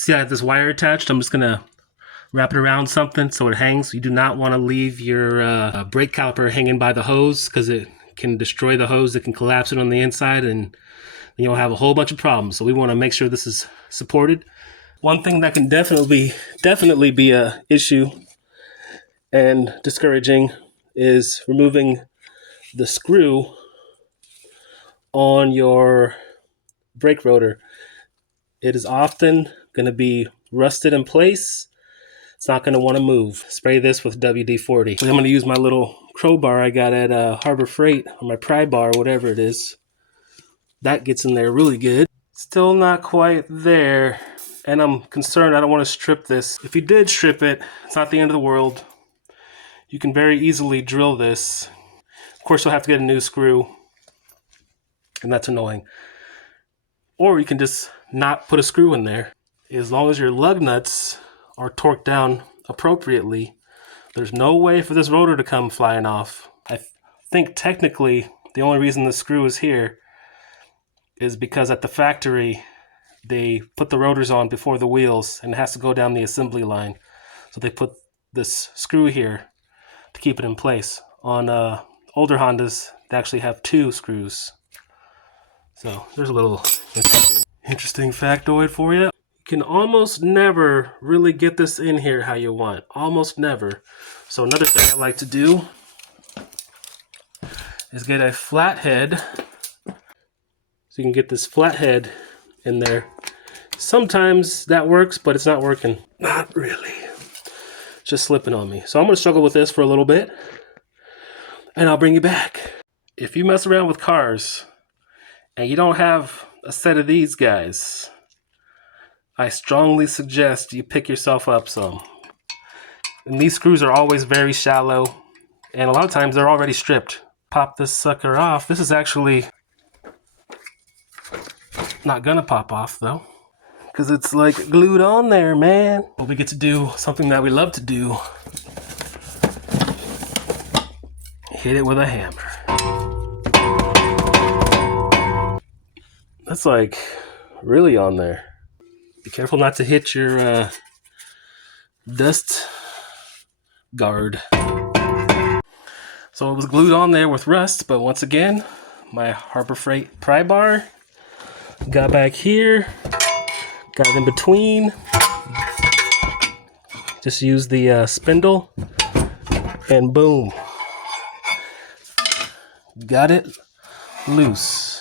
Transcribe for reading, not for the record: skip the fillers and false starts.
See, I have this wire attached. I'm just gonna wrap it around something so it hangs. You do not want to leave your brake caliper hanging by the hose because it can destroy the hose. It can collapse it on the inside and you'll have a whole bunch of problems. So we want to make sure this is supported. One thing that can definitely be a issue and discouraging is removing the screw on your brake rotor. It is often going to be rusted in place. It's not going to want to move. Spray this with WD-40. I'm going to use my little crowbar I got at Harbor Freight, or my pry bar, whatever it is. That gets in there really good. Still not quite there, and I'm concerned I don't want to strip this. If you did strip it, it's not the end of the world. You can very easily drill this. Of course, you'll have to get a new screw, and that's annoying. Or you can just not put a screw in there. As long as your lug nuts are torqued down appropriately, there's no way for this rotor to come flying off. I think technically the only reason the screw is here is because at the factory they put the rotors on before the wheels and it has to go down the assembly line. So they put this screw here to keep it in place. On older Hondas, they actually have 2 screws. So there's a little interesting factoid for you. You can almost never really get this in here how you want. Almost never. So another thing I like to do is get a flathead. So you can get this flathead in there. Sometimes that works, but it's not working. Not really. It's just slipping on me. So I'm going to struggle with this for a little bit, and I'll bring you back. If you mess around with cars and you don't have a set of these guys, I strongly suggest you pick yourself up some. And these screws are always very shallow, and a lot of times they're already stripped. Pop this sucker off. This is actually not gonna pop off though, because it's like glued on there, man. But we get to do something that we love to do. Hit it with a hammer. That's like really on there. Be careful not to hit your dust guard. So it was glued on there with rust, but once again, my Harbor Freight pry bar got back here, got it in between. Just use the spindle, and boom, got it loose.